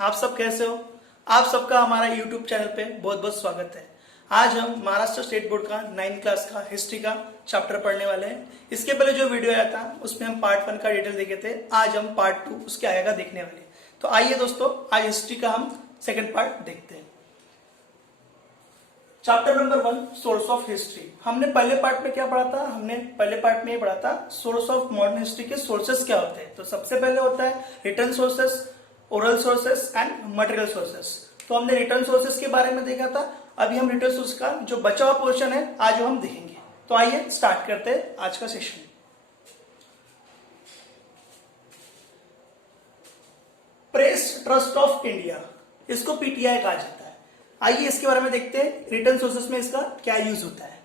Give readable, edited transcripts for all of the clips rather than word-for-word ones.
आप सब कैसे हो? आप सबका हमारा YouTube चैनल पे बहुत बहुत स्वागत है। आज हम महाराष्ट्र स्टेट बोर्ड का 9th क्लास का हिस्ट्री का चैप्टर पढ़ने वाले हैं। इसके पहले जो वीडियो आया था उसमें हम पार्ट 1 का डिटेल देखे थे। आज हम पार्ट 2 उसके आगे का देखने वाले हैं। तो आइए दोस्तों, आज हिस्ट्री का हम सेकेंड पार्ट देखते हैं। Chapter number 1, source of history. हमने पहले पार्ट में क्या पढ़ा था? हमने पहले पार्ट में ये पढ़ा था सोर्स ऑफ मॉडर्न हिस्ट्री के सोर्सेस क्या होते हैं। तो सबसे पहले होता है return sources, oral sources and material sources. तो हमने रिटर्न सोर्सेस के बारे में देखा था। अभी हम रिटर्न सोर्स का जो बचा हुआ पोर्शन है आज हम देखेंगे। तो आइए स्टार्ट करते हैं आज का session. Press trust of India, इसको पीटीआई कहा जाता है। आइए इसके बारे में देखते हैं रिटर्न सोर्सेस में इसका क्या यूज होता है।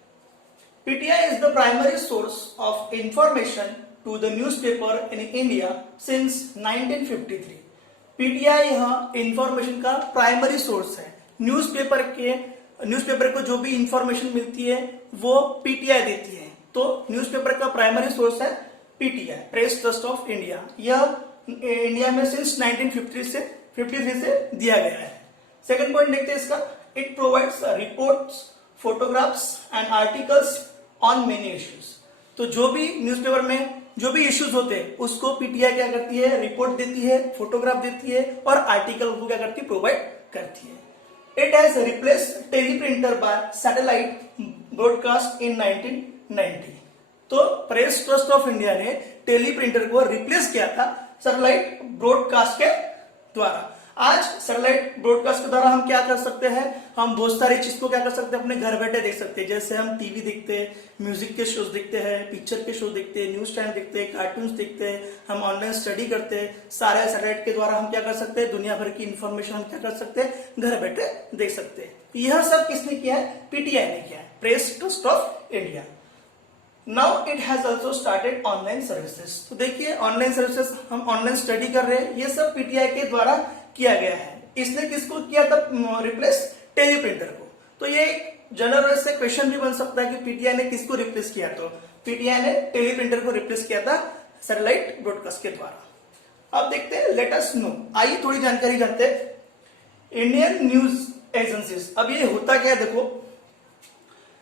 PTI is the primary source of information to the newspaper in India since 1953। PTI यह इंफॉर्मेशन का प्राइमरी सोर्स है। न्यूज़पेपर को जो भी इंफॉर्मेशन मिलती है वो पीटीआई देती है। तो न्यूज़पेपर का प्राइमरी सोर्स है PTI, press trust of India. यह इंडिया में सिंस 1953 से दिया गया है। सेकंड पॉइंट देखते हैं इसका। It provides reports, photographs and articles on many issues. तो जो भी न्यूज़पेपर में जो भी इश्यूज होते हैं उसको पीटीआई क्या करती है? रिपोर्ट देती है, फोटोग्राफ देती है और आर्टिकल को क्या करती है? प्रोवाइड करती है। It has replaced teleprinter by satellite broadcast in 1990। तो प्रेस ट्रस्ट ऑफ इंडिया ने टेलीप्रिंटर को रिप्लेस किया था सैटेलाइट ब्रॉडकास्ट के द्वारा। आज सैटेलाइट ब्रॉडकास्ट के द्वारा हम क्या कर सकते हैं? हम बहुत सारी चीज को क्या कर सकते हैं? अपने घर बैठे देख सकते हैं। जैसे हम टीवी देखते हैं, म्यूजिक के शोज देखते हैं, पिक्चर के शो देखते हैं, न्यूज चैनल देखते हैं, कार्टून्स देखते हैं, हम ऑनलाइन स्टडी करते हैं। सारे सैटेलाइट के द्वारा हम क्या कर सकते हैं? दुनिया भर की इंफॉर्मेशन हम क्या कर सकते हैं? घर बैठे देख सकते हैं। यह सब किसने किया है? पीटीआई ने किया है, press trust of India. Now it has also started online services. तो देखिए ऑनलाइन सर्विसेज, हम ऑनलाइन स्टडी कर रहे हैं, ये सब पीटीआई के द्वारा किया गया है। इसने किसको किया था रिप्लेस? टेलीप्रिंटर को। तो ये जनरल से क्वेश्चन भी बन सकता है कि पीटीआई ने किसको रिप्लेस किया? तो पीटीआई ने टेलीप्रिंटर को रिप्लेस किया था सैटेलाइट ब्रॉडकास्ट के द्वारा। अब देखते हैं, लेट अस नो। आइए थोड़ी जानकारी जानते हैं। इंडियन न्यूज एजेंसीज, अब ये होता क्या है? देखो,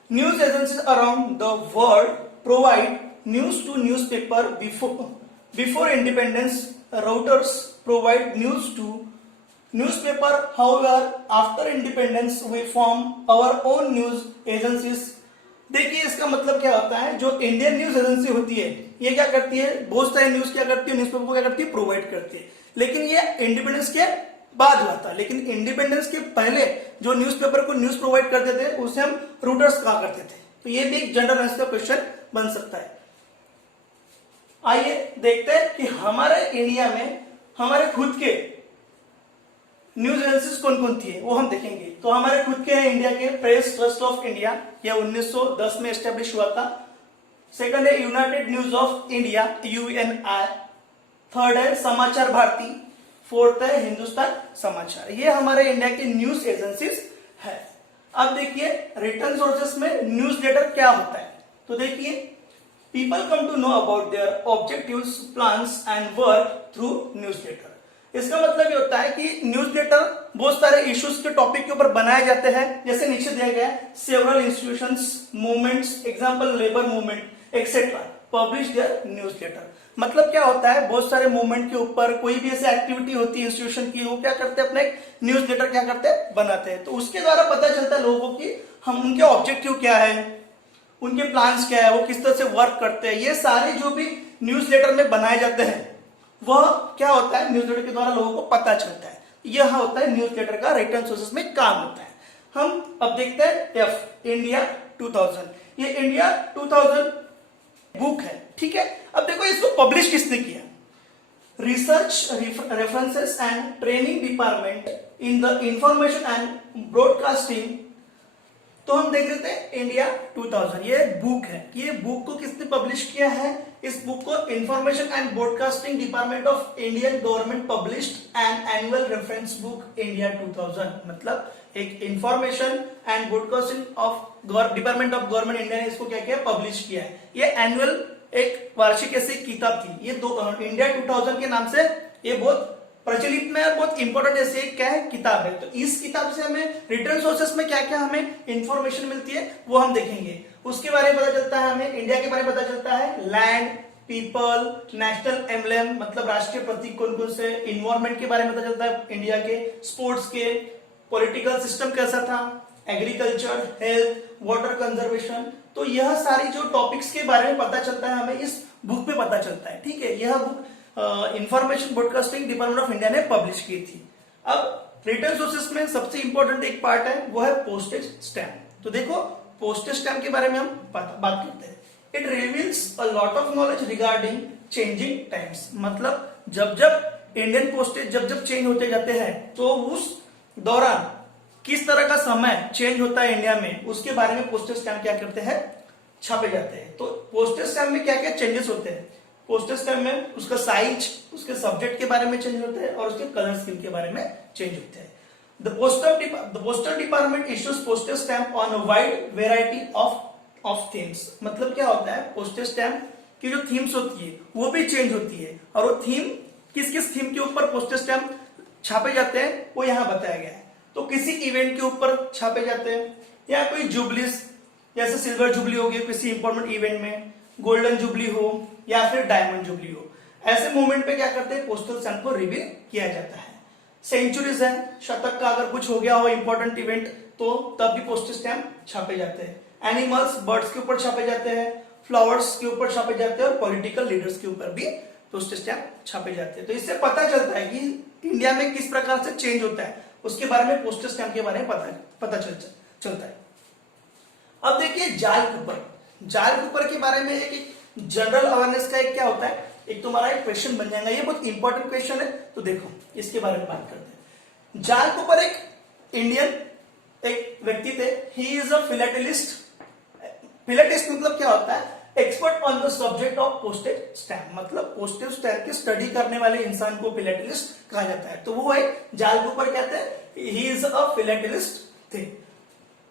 news agencies around the world provide news to newspaper before independence. Reuters provide news to newspaper. However, after independence we form our own news agencies. देखिए इसका मतलब क्या होता है? जो इंडियन न्यूज एजेंसी होती है ये क्या करती है? बहुत सारे न्यूज क्या करती है? न्यूज़पेपर को क्या करती है? प्रोवाइड करती है। लेकिन ये इंडिपेंडेंस के बाद हुआ था। लेकिन इंडिपेंडेंस के पहले जो न्यूज़पेपर को न्यूज प्रोवाइड करते थे उसे हम रूटर्स कहा करते थे। तो ये भी एक जनरल नॉलेज का क्वेश्चन बन सकता है। आइए देखते हैं कि हमारे इंडिया में हमारे खुद के न्यूज एजेंसीज कौन कौन थी है वो हम देखेंगे। तो हमारे खुद के हैं इंडिया के प्रेस ट्रस्ट ऑफ इंडिया, यह 1910 में एस्टेब्लिश हुआ था। सेकंड है United news of India, Uni. Third है समाचार भारती। फोर्थ है हिंदुस्तान समाचार। ये हमारे इंडिया के न्यूज एजेंसीज है। अब देखिए रिटर्न सोर्सेस में न्यूज लेटर क्या होता है। तो देखिए, people come to know about their objectives, plans and work through newsletter. इसका मतलब ये होता है कि न्यूज़लेटर बहुत सारे इश्यूज के टॉपिक के ऊपर बनाए जाते हैं। जैसे नीचे दिया गया है, several institutions, movements, example labour movement etcetera publish there newsletter. मतलब क्या होता है? बहुत सारे मूवमेंट के ऊपर कोई भी ऐसी एक्टिविटी होती है इंस्टीट्यूशन की, वो क्या करते हैं? अपने न्यूज़लेटर क्या करते हैं? बनाते हैं। तो उसके द्वारा पता चलता है लोगों को कि हम उनके ऑब्जेक्टिव क्या है, उनके प्लान्स क्या है, वो किस तरह से वर्क करते हैं। ये सारे जो भी न्यूज़लेटर में बनाए जाते हैं वह क्या होता है? न्यूज़लेटर के द्वारा लोगों को पता चलता है। यह होता है न्यूज़लेटर का रिटर्न सोर्सेस में काम होता है। हम अब देखते हैं एफ, इंडिया 2000। ये इंडिया 2000 बुक है, ठीक है। अब देखो इसको पब्लिश किसने किया? Research references and training department in the information and broadcasting. तो हम देख लेते हैं इंडिया 2000, ये बुक है। ये बुक को किसने पब्लिश किया है? इस बुक को information and broadcasting department of Indian government published an annual reference book India 2000। मतलब एक information and broadcasting of department of government India ने इसको क्या किया? पब्लिश किया है। ये एनुअल एक वार्षिक ऐसी किताब थी। ये इंडिया 2000 के नाम से ये बहुत प्रचलित में बहुत इंपॉर्टेंट ऐसे क्या है, किताब है। तो इस किताब से हमें रिटर्न सोर्सेस में क्या क्या हमें इंफॉर्मेशन मिलती है वो हम देखेंगे। उसके बारे में पता चलता है हमें, इंडिया के बारे में पता चलता है, लैंड, पीपल, नेशनल एम्बलम मतलब राष्ट्रीय प्रतीक कौन कौन से, इन्वायरमेंट के बारे में पता चलता है इंडिया के, स्पोर्ट्स के, पॉलिटिकल सिस्टम कैसा था, एग्रीकल्चर, हेल्थ, वाटर कंजर्वेशन। तो यह सारी जो टॉपिक्स के बारे में पता चलता है हमें इस बुक में पता चलता है। ठीक है, यह book information broadcasting department of India ने पब्लिश की थी। अब रिटर्न सोर्सेस में सबसे इंपॉर्टेंट एक पार्ट है वो है पोस्टेज स्टैम्प। तो देखो पोस्टेज स्टैम्प के बारे में हम बात करते हैं। It reveals a lot of knowledge regarding changing times, मतलब जब जब इंडियन पोस्टेज जब चेंज होते जाते हैं तो उस दौरान किस तरह का समय चेंज होता है इंडिया में, उसके बारे में पोस्टेज स्टैम्प क्या करते हैं, छापे जाते हैं। तो पोस्टेज स्टैम्प में क्या क्या चेंजेस होते हैं, पोस्टेज स्टैम्प में उसका साइज, उसके सब्जेक्ट के बारे में चेंज होते हैं और उसके कलर स्कीम के बारे में चेंज होते हैं। The postal department issues postage stamp on a wide variety of themes. मतलब क्या होता है, पोस्टेज स्टैम्प की जो थीम्स होती है वो भी चेंज होती है और वो थीम किस किस थीम के ऊपर पोस्टेज स्टैम्प छापे जाते हैं वो यहां बताया गया है। तो किसी इवेंट के ऊपर छापे जाते हैं या कोई जुबलीज, जैसे सिल्वर जुबली होगी किसी इंपॉर्टेंट इवेंट में, गोल्डन जुबली हो या फिर डायमंड जुबली हो, ऐसे मोमेंट पे क्या करते हैं पोस्टल स्टैम्प को रिवील किया जाता है। सेंचुरीज है, शतक का अगर कुछ हो गया हो इंपॉर्टेंट इवेंट तो तब भी पोस्टल स्टैम्प छापे जाते हैं। एनिमल्स, बर्ड्स के ऊपर छापे जाते हैं, फ्लावर्स के ऊपर छापे जाते हैं और पॉलिटिकल लीडर्स के ऊपर भी पोस्टल स्टैम्प छापे जाते हैं। तो इससे पता चलता है कि इंडिया में किस प्रकार से चेंज होता है, उसके बारे में पोस्टल स्टैम्प के बारे में पता चलता है। अब देखिए जाल कूपर, जाल कूपर के बारे में एक जनरल अवेयरनेस का एक क्या होता है, एक तुम्हारा एक क्वेश्चन बन जाएगा, ये बहुत इंपॉर्टेंट क्वेश्चन है। तो देखो इसके बारे में बात करते हैं। जाल कूपर एक इंडियन एक व्यक्ति थे, ही इज अ फिलेटेलिस्ट। फिलेटेलिस्ट मतलब क्या होता है, expert on the subject of postage stamp, मतलब पोस्टेज स्टैम्प की स्टडी करने वाले इंसान को फिलेटेलिस्ट कहा जाता है। तो वो एक जाल कूपर कहते हैं, ही इज अ फिलेटेलिस्ट थे।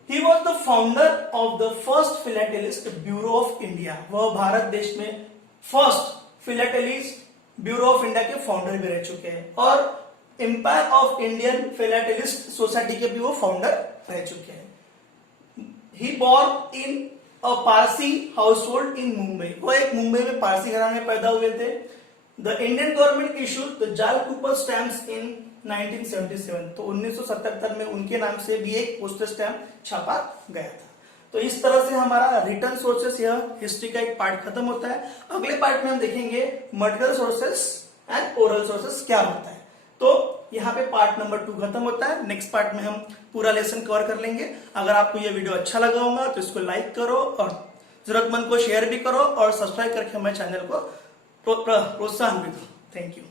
He was the founder of the first philatelist bureau of India। वह भारत देश में फर्स्ट फिलेटेलिस्ट ब्यूरो ऑफ इंडिया के फाउंडर भी रह चुके हैं और एम्पायर ऑफ इंडियन फिलेटेलिस्ट सोसाइटी के भी वो फाउंडर रह चुके हैं। He born in a Parsi household in Mumbai। वो एक मुंबई में पारसी घराने में पैदा हुए थे। The Indian government issued the Jal Cooper stamps in 1977। तो 1977 में उनके नाम से भी एक पोस्टल स्टैम्प छापा गया था। तो इस तरह से हमारा रिटर्न सोर्सेस यह हिस्ट्री का एक पार्ट खत्म होता है। अगले पार्ट में हम देखेंगे material sources and oral sources क्या होता है। तो यहाँ पे पार्ट नंबर 2 खत्म होता है। नेक्स्ट पार्ट में हम पूरा लेसन कवर कर लेंगे। अगर आपको यह वीडियो अच्छा लगा होगा तो इसको लाइक करो और जरूरतमंद को शेयर भी करो और सब्सक्राइब करके हमारे चैनल को प्रोत्साहन भी दो। Thank you.